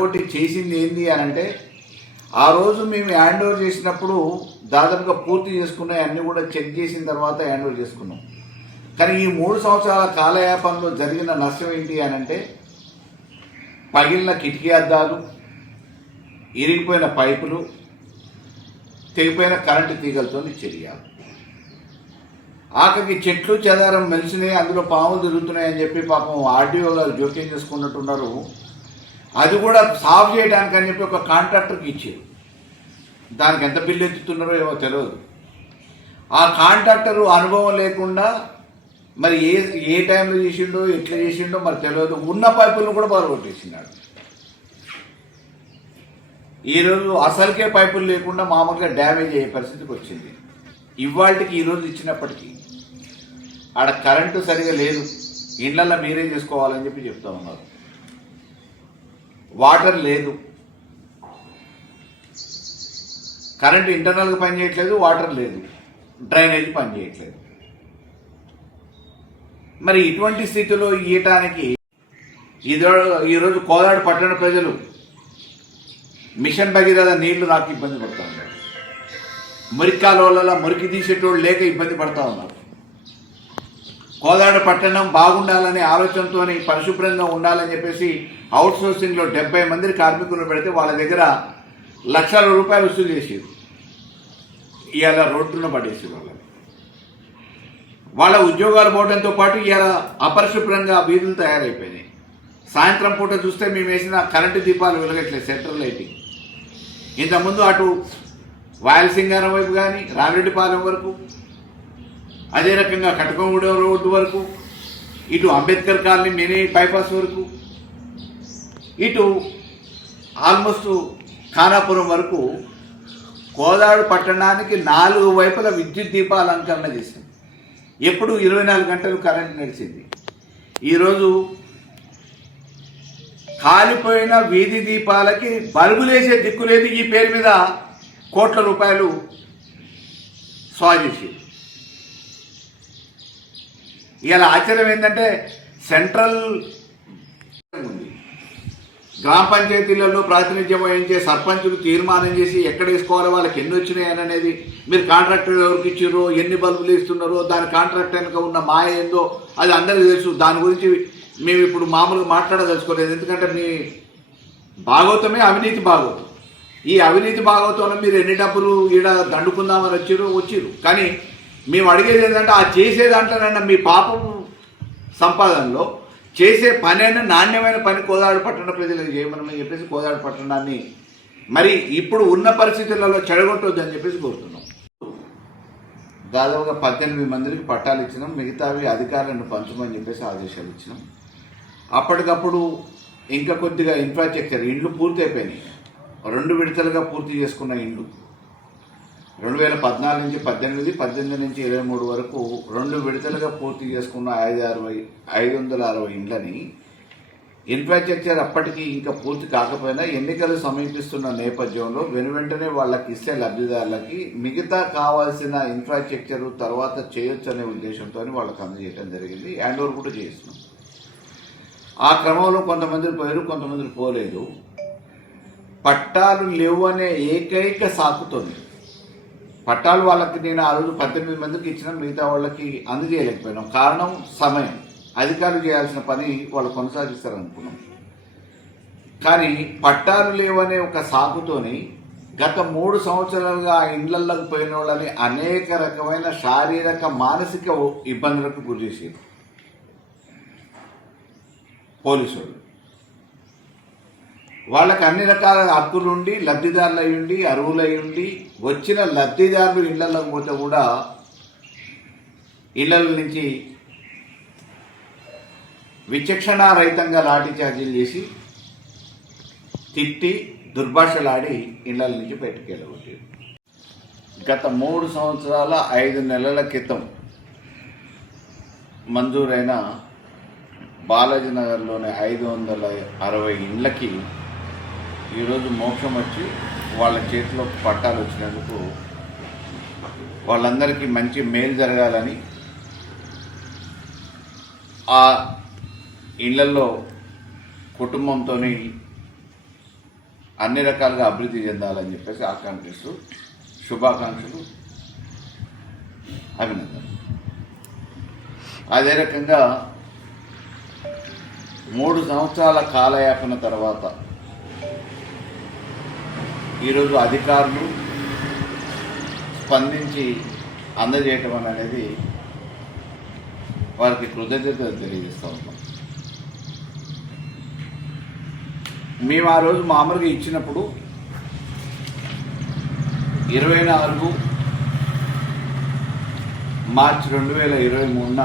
చెడగొట్టి చేసింది ఏంది అని అంటే, ఆ రోజు మేము హ్యాండ్ ఓవర్ చేసినప్పుడు దాదాపుగా పూర్తి చేసుకున్నాయి అన్నీ కూడా చెక్ చేసిన తర్వాత హ్యాండ్ ఓవర్ చేసుకున్నాం. కానీ ఈ 3 సంవత్సరాల కాలయాపనలో జరిగిన నష్టం ఏంటి అని అంటే, పగిలిన కిటికీ అద్దాలు, ఇరిగిపోయిన పైపులు, తెగిపోయిన కరెంటు తీగలతో చర్యాలు. ఆఖరికి చెట్లు చెదారం మెలిసినాయి, అందులో పాములు తిరుగుతున్నాయని చెప్పి పాపం ఆర్డీఓ గారు జోక్యం చేసుకున్నట్టున్నారు. అది కూడా సాల్వ్ చేయడానికి అని చెప్పి ఒక కాంట్రాక్టర్కి ఇచ్చారు. దానికి ఎంత బిల్లు ఎత్తుతున్నారో ఏమో తెలియదు. ఆ కాంట్రాక్టరు అనుభవం లేకుండా మరి ఏ టైంలో చేసిండో ఎట్లా చేసిండో మరి తెలియదు. ఉన్న పైపులను కూడా బాగొట్టేసినాడు. ఈరోజు అసలుకే పైపులు లేకుండా మామూలుగా డ్యామేజ్ అయ్యే పరిస్థితికి వచ్చింది. ఇవాళకి ఈరోజు ఇచ్చినప్పటికీ ఆడ కరెంటు సరిగా లేదు, ఇళ్లలో మీరే చేసుకోవాలని చెప్పి చెప్తా ఉన్నారు. వాటర్ లేదు, కరెంటు ఇంటర్నల్గా పనిచేయట్లేదు, వాటర్ లేదు, డ్రైనేజ్ పనిచేయట్లేదు. మరి ఇటువంటి స్థితిలో ఇయ్యటానికి ఈరోజు కోదాడు పట్టణ ప్రజలు మిషన్ భగీరథ నీళ్లు నాకు ఇబ్బంది పడుతూ ఉన్నారు. మురికి కాలువలలో మురికి తీసేటోళ్ళు లేక ఇబ్బంది పడుతూ ఉన్నారు. కోదాడ పట్టణం బాగుండాలనే ఆలోచనతో పరిశుభ్రంగా ఉండాలని చెప్పేసి అవుట్ సోర్సింగ్లో 70 మంది కార్మికులు పెడితే వాళ్ళ దగ్గర లక్షల రూపాయలు వసూలు చేసేది. ఇవాళ రోడ్డున పడేసి వాళ్ళ ఉద్యోగాలు పోవడంతో పాటు ఇవాళ అపరిశుభ్రంగా వీధులు తయారైపోయినాయి. సాయంత్రం పూట చూస్తే మేము వేసిన కరెంటు దీపాలు వెలగట్లేదు, సెంట్రల్ లైటింగ్. ఇంతకుముందు అటు వాయలసింగారం వైపు కానీ రామిరెడ్డిపాలెం వరకు, అదే రకంగా కటకంగూడెం రోడ్డు వరకు, ఇటు అంబేద్కర్ కాలనీ మినీ బైపాస్ వరకు, ఇటు ఆల్మోస్ట్ ఖానాపురం వరకు కోదాడు పట్టణానికి 4 వైపుల విద్యుత్ దీపాల అలంకరణ చేసింది. ఎప్పుడు 24 గంటలు కరెంట్ నడిచింది. ఈరోజు కాలిపోయిన వీధి దీపాలకి బల్బులేసే దిక్కు లేదు. ఈ పేరు మీద కోట్ల రూపాయలు స్వాధీసి. ఇలా ఆశ్చర్యం ఏంటంటే, సెంట్రల్ ఉంది, గ్రామ పంచాయతీలలో ప్రాతినిధ్యం వహించే సర్పంచులు తీర్మానం చేసి ఎక్కడ వేసుకోవాలో వాళ్ళకి ఎన్ని వచ్చినాయి అనేది, మీరు కాంట్రాక్టర్ ఎవరికి ఇచ్చారో, ఎన్ని బల్బులు ఇస్తున్నారో, దాని కాంట్రాక్ట్ వెనుక ఉన్న మాయ ఏందో అది అందరికీ తెలుసు. దాని గురించి మేము ఇప్పుడు మామూలుగా మాట్లాడదలుచుకోలేదు. ఎందుకంటే మీ భాగవతమే అవినీతి భాగవతం. ఈ అవినీతి భాగవతంలో మీరు ఎన్ని డబ్బులు ఈడ దండుకుందామని వచ్చిరు. కానీ మేము అడిగేది ఏంటంటే, ఆ చేసే దాంట్లోనన్నా మీ పాపం సంపాదనలో చేసే పనైనా నాణ్యమైన పని కోదాడు పట్టణ ప్రజలకు చేయమని చెప్పేసి కోదాడు పట్టణాన్ని మరి ఇప్పుడు ఉన్న పరిస్థితులలో చెడగొట్టొద్దని చెప్పేసి కోరుతున్నాం. దాదాపుగా 18 మందికి పట్టాలు ఇచ్చినాం, మిగతావి అధికారులను పంచమని చెప్పేసి ఆదేశాలు ఇచ్చినాం. అప్పటికప్పుడు ఇంకా కొద్దిగా ఇన్ఫ్రాస్ట్రక్చర్ ఇండ్లు పూర్తి అయిపోయినాయి. 2 విడతలుగా పూర్తి చేసుకున్న ఇండ్లు 2014 నుంచి 18, 18 నుంచి 23 వరకు 2 విడతలుగా పూర్తి చేసుకున్న 560 ఇండ్లని ఇన్ఫ్రాస్ట్రక్చర్ అప్పటికి ఇంకా పూర్తి కాకపోయినా ఎన్నికలు సమీపిస్తున్న నేపథ్యంలో వెనువెంటనే వాళ్ళకి ఇచ్చే లబ్ధిదారులకి మిగతా కావాల్సిన ఇన్ఫ్రాస్ట్రక్చర్ తర్వాత చేయొచ్చు అనే ఉద్దేశంతో వాళ్ళకి అందజేయడం జరిగింది. హ్యాండ్ ఓవర్ కూడా చేస్తున్నాం. ఆ క్రమంలో కొంతమంది పోయారు, కొంతమంది పోలేదు. పట్టాలు లేవు అనే ఏకైక సాకుతోంది. పట్టాలు వాళ్ళకి నేను ఆ రోజు 18 మందికి ఇచ్చిన, మిగతా వాళ్ళకి అందజేయలేకపోయినాం. కారణం సమయం. అధికారులు చేయాల్సిన పని వాళ్ళు కొనసాగిస్తారనుకున్నాం. కానీ పట్టాలు లేవనే ఒక సాకుతోని గత 3 సంవత్సరాలుగా ఆ ఇండ్లలోకి పోయిన వాళ్ళని అనేక రకమైన శారీరక మానసిక ఇబ్బందులకు గురి చేసేది పోలీసులు. వాళ్ళకి అన్ని రకాల హక్కులుండి, లబ్ధిదారులు అయ్యుండి, అర్హులయ్యుండి, వచ్చిన లబ్ధిదారులు ఇళ్లలోకి పోతే కూడా ఇళ్ల నుంచి విచక్షణారహితంగా లాఠీ చార్జీలు చేసి తిట్టి దుర్భాషలాడి ఇళ్ల నుంచి బయటకెళ్ళగొట్టారు. గత 3 సంవత్సరాల 5 నెలల క్రితం మంజూరైన బాలాజీ నగర్లోని 560 ఇండ్లకి ఈరోజు మోక్షం వచ్చి వాళ్ళ చేతిలో పట్టాలు వచ్చినందుకు వాళ్ళందరికీ మంచి మేలు జరగాలని, ఆ ఇళ్లలో కుటుంబంతో అన్ని రకాలుగా అభివృద్ధి చెందాలని చెప్పేసి ఆకాంక్షిస్తూ శుభాకాంక్షలు, అభినందనలు. అదే రకంగా 3 సంవత్సరాల కాలయాపన తర్వాత ఈరోజు అధికారులు స్పందించి అందజేయటం అనేది వారికి కృతజ్ఞతలు తెలియజేస్తూ ఉన్నాం. మేము ఆ రోజు మామూలుగా ఇచ్చినప్పుడు 24 మార్చి 2023న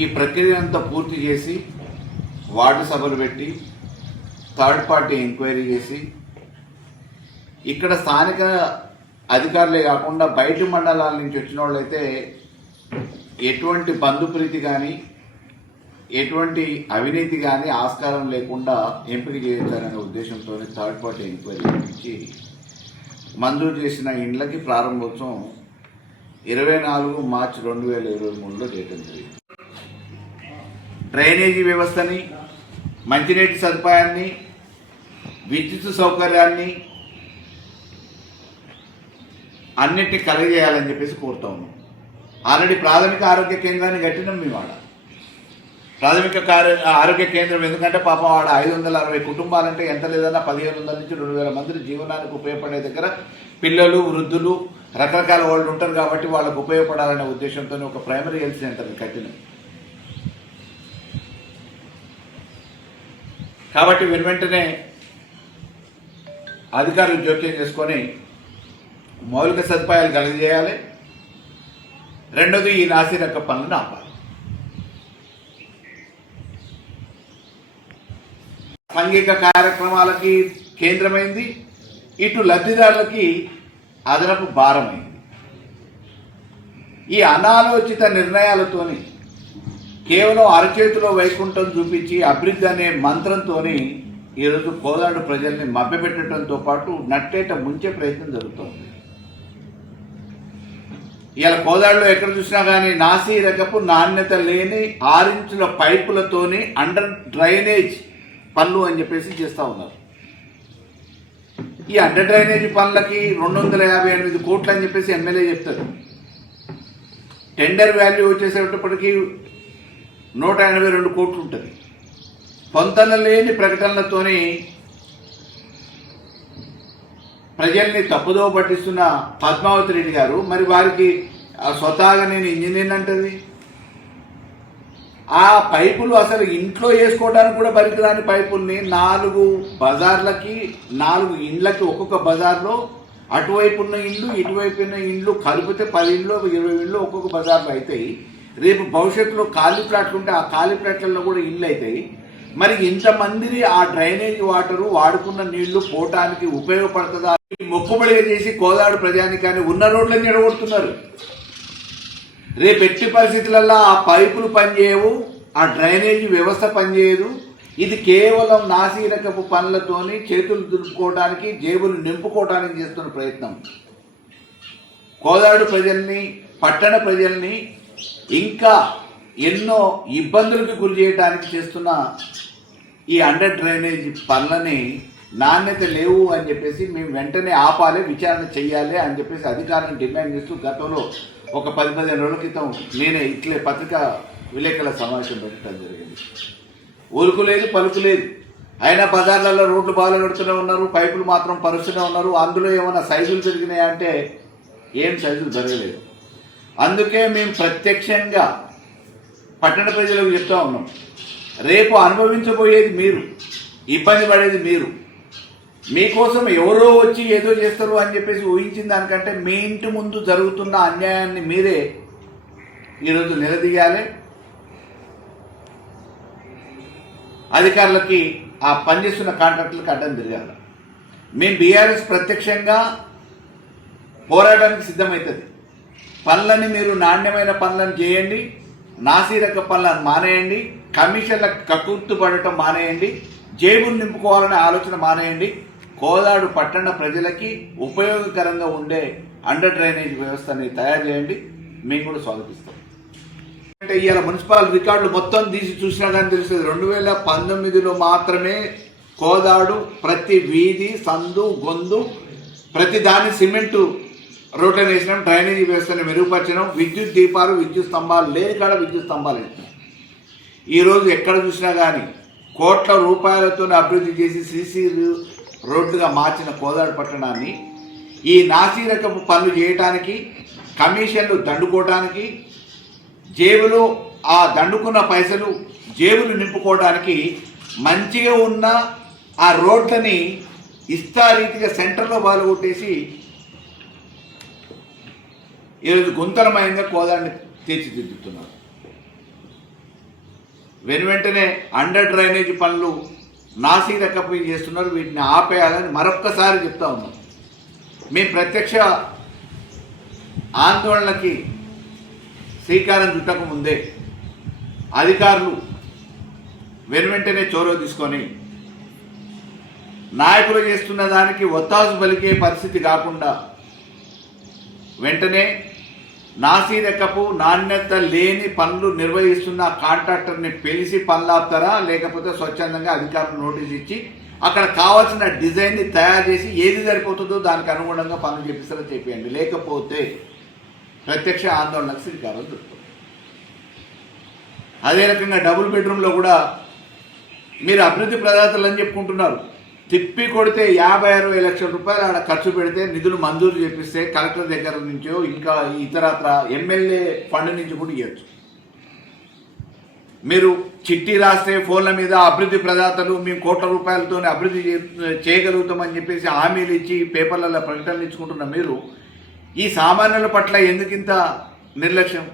ఈ ప్రక్రియ అంతా పూర్తి చేసి వార్డు సభలు పెట్టి థర్డ్ పార్టీ ఎంక్వైరీ చేసి ఇక్కడ స్థానిక అధికారులే కాకుండా బయటి మండలాల నుంచి వచ్చిన వాళ్ళైతే ఎటువంటి బంధుప్రీతి కానీ ఎటువంటి అవినీతి కానీ ఆస్కారం లేకుండా ఎంపిక చేయించాలనే ఉద్దేశంతో థర్డ్ పార్టీ ఎంక్వైరీ ఇచ్చి మంజూరు చేసిన ఇండ్లకి ప్రారంభోత్సవం 24 మార్చి 2023లో చేయడం జరిగింది. డ్రైనేజీ వ్యవస్థని, మంచినీటి సదుపాయాన్ని, విద్యుత్ సౌకర్యాన్ని అన్నిటినీ కలగజేయాలని చెప్పేసి కోరుతా ఉన్నాం. ఆల్రెడీ ప్రాథమిక ఆరోగ్య కేంద్రాన్ని కట్టినాం మేము ఆడ. ప్రాథమిక ఆరోగ్య కేంద్రం ఎందుకంటే పాపం ఆడ 560 కుటుంబాలంటే ఎంత లేదన్నా 1500 నుంచి 2000 మంది జీవనానికి ఉపయోగపడే దగ్గర పిల్లలు, వృద్ధులు, రకరకాల వాళ్ళు ఉంటారు కాబట్టి వాళ్ళకు ఉపయోగపడాలనే ఉద్దేశంతో ఒక ప్రైమరీ హెల్త్ సెంటర్ని కట్టినాం. కాబట్టి వెంటనే అధికారులు జోక్యం చేసుకొని మౌలిక సదుపాయాలు కలుగజేయాలి. రెండోది ఈ నాసిరక పనులను ఆపాలి. సాంఘిక కార్యక్రమాలకి కేంద్రమైంది, ఇటు లబ్ధిదారులకి అదనపు భారమైంది. ఈ అనాలోచిత నిర్ణయాలతోని కేవలం అరచేతిలో వైకుంఠం చూపించి అభివృద్ధి అనే మంత్రంతో ఈరోజు కోదాడు ప్రజల్ని మభ్యపెట్టడంతో పాటు నట్టేట ముంచే ప్రయత్నం జరుగుతోంది. ఇలా కోదాడులో ఎక్కడ చూసినా కానీ నాసి రకపు నాణ్యత లేని 6 ఇంచుల పైపులతోని అండర్ డ్రైనేజ్ పనులు అని చెప్పేసి చేస్తూ ఉన్నారు. ఈ అండర్ డ్రైనేజ్ పనులకి 258 కోట్లు అని చెప్పేసి ఎమ్మెల్యే చెప్తారు. టెండర్ వాల్యూ వచ్చేసేటప్పటికి 182 కోట్లు ఉంటుంది. పొంతన లేని ప్రకటనలతోని ప్రజల్ని తప్పుదోవ పట్టిస్తున్న పద్మావతి రెడ్డి గారు మరి వారికి స్వతహాగా నేను ఇంజనీర్ అంటది. ఆ పైపులు అసలు ఇంట్లో వేసుకోవడానికి కూడా పనికిరాని పైపుల్ని 4 బజార్లకి 4 ఇండ్లకి ఒక్కొక్క బజార్లో అటువైపు ఉన్న ఇండ్లు ఇటువైపు ఉన్న ఇండ్లు కలిపితే 10 ఇండ్లు 20 ఇండ్లు ఒక్కొక్క బజార్లో అవుతాయి. రేపు భవిష్యత్తులో ఖాళీ ప్లాట్లు ఉంటే ఆ ఖాళీ ప్లాట్లలో కూడా ఇల్లు అవుతాయి. మరి ఇంతమందిని ఆ డ్రైనేజ్ వాటరు వాడుకున్న నీళ్లు పోవటానికి ఉపయోగపడుతుందా? మొక్కుబడిగా చేసి కోదాడు ప్రజానికాన్ని ఉన్న రోడ్లను ఎడగొడుతున్నారు. రేపు ఎట్టి పరిస్థితులలో ఆ పైపులు పనిచేయవు, ఆ డ్రైనేజీ వ్యవస్థ పనిచేయదు. ఇది కేవలం నాసిరకపు పనులతోని చేతులు దులుపుకోవడానికి, జేబులు నింపుకోవడానికి చేస్తున్న ప్రయత్నం. కోదాడు ప్రజల్ని, పట్టణ ప్రజల్ని ఇంకా ఎన్నో ఇబ్బందులకు గురి చేయడానికి చేస్తున్న ఈ అండర్ డ్రైనేజ్ పనులని నాణ్యత లేవు అని చెప్పేసి మేము వెంటనే ఆపాలి, విచారణ చెయ్యాలి అని చెప్పేసి అధికారులను డిమాండ్ చేస్తూ గతంలో ఒక 10-15 రోజుల క్రితం నేనే ఇట్లే పత్రికా విలేకరుల సమావేశం పెట్టడం జరిగింది. ఊరుకు లేదు, పలుకు లేదు. అయినా బజార్లలో రోడ్లు బాగా పెడుతూనే ఉన్నారు, పైపులు మాత్రం పరుస్తూనే ఉన్నారు. అందులో ఏమైనా సైజులు పెరిగినాయా అంటే ఏం సైజులు జరగలేదు. అందుకే మేము ప్రత్యక్షంగా పట్టణ ప్రజలకు చెప్తా ఉన్నాం, రేపు అనుభవించబోయేది మీరు, ఇబ్బంది పడేది మీరు. మీకోసం ఎవరో వచ్చి ఏదో చేస్తారు అని చెప్పేసి ఊహించిన దానికంటే మీ ఇంటి ముందు జరుగుతున్న అన్యాయాన్ని మీరే ఈరోజు నిలదీయాలి. అధికారులకి ఆ పనిచేస్తున్న కాంట్రాక్టులకు అడ్డం తిరగాలి. మేము బీఆర్ఎస్ ప్రత్యక్షంగా పోరాటానికి సిద్ధమవుతుంది. పనులని మీరు నాణ్యమైన పనులను చేయండి, నాసిరక పనులను మానేయండి, కమిషన్లకు కక్కుర్తు పడటం మానేయండి, జేబులు నింపుకోవాలనే ఆలోచన మానేయండి. కోదాడు పట్టణ ప్రజలకి ఉపయోగకరంగా ఉండే అండర్ డ్రైనేజ్ వ్యవస్థని తయారు చేయండి. మేము కూడా స్వాగతిస్తాం. అంటే ఇవాళ మున్సిపల్ రికార్డులు మొత్తం తీసి చూసినా కానీ తెలుస్తుంది, 2019లో మాత్రమే కోదాడు ప్రతి వీధి సందు గొందు ప్రతి దాని సిమెంటు రోడ్లను వేసినాం, డ్రైనేజీ వ్యవస్థను మెరుగుపరిచినాం, విద్యుత్ దీపాలు విద్యుత్ స్తంభాలు లేని కాడ విద్యుత్ స్తంభాలు వేసినాం. ఈరోజు ఎక్కడ చూసినా కానీ కోట్ల రూపాయలతో అభివృద్ధి చేసి సీసీ రోడ్డుగా మార్చిన కోదాడు పట్టణాన్ని ఈ నాసిరకపు పనులు చేయటానికి, కమిషన్లు దండుకోవడానికి, జేబులు ఆ దండుకున్న పైసలు జేబులు నింపుకోవడానికి మంచిగా ఉన్న ఆ రోడ్లని ఇష్టారీతిగా సెంటర్లో బాలుగొట్టేసి ఈరోజు గుంతలమైందా కోదాడిని తీర్చిదిద్దుతున్నారు. వెంటనే అండర్ డ్రైనేజ్ పనులు నాసిరకపు చేస్తున్నారు. వీటిని ఆపేయాలని మరొక్కసారి చెప్తా ఉన్నాం. మేము ప్రత్యక్ష ఆందోళనకి శ్రీకారం చుట్టక ముందే అధికారులు వెంటనే చొరవ తీసుకొని నాయకులు చేస్తున్న దానికి ఒత్తాసు పలికే పరిస్థితి కాకుండా వెంటనే నాసిరకపు నాణ్యత లేని పనులు నిర్వహిస్తున్న కాంట్రాక్టర్ని పిలిచి పనులాపుతారా, లేకపోతే స్వచ్ఛందంగా అధికారులు నోటీస్ ఇచ్చి అక్కడ కావాల్సిన డిజైన్ని తయారు చేసి ఏది సరిపోతుందో దానికి అనుగుణంగా పనులు చేపిస్తారో చెప్పేయండి. లేకపోతే ప్రత్యక్ష ఆందోళనకు శ్రీకారం చుట్టాం. అదే రకంగా డబుల్ బెడ్రూమ్లో కూడా మీరు అభివృద్ధి ప్రదాతలు అని చెప్పుకుంటున్నారు. తిప్పి కొడితే 50-60 లక్షల రూపాయలు ఆడ ఖర్చు పెడితే నిధులు మంజూరు చేపిస్తే కలెక్టర్ దగ్గర నుంచో ఇంకా ఇతరత్ర ఎమ్మెల్యే ఫండ్ నుంచి కూడా ఇవ్వచ్చు. మీరు చిట్టి రాస్తే ఫోన్ల మీద అభివృద్ధి ప్రదాతలు మేము కోట్ల రూపాయలతో అభివృద్ధి చేయగలుగుతామని చెప్పేసి హామీలు ఇచ్చి పేపర్లలో ప్రకటనలు ఇచ్చుకుంటున్న మీరు ఈ సామాన్యుల పట్ల ఎందుకింత నిర్లక్ష్యం?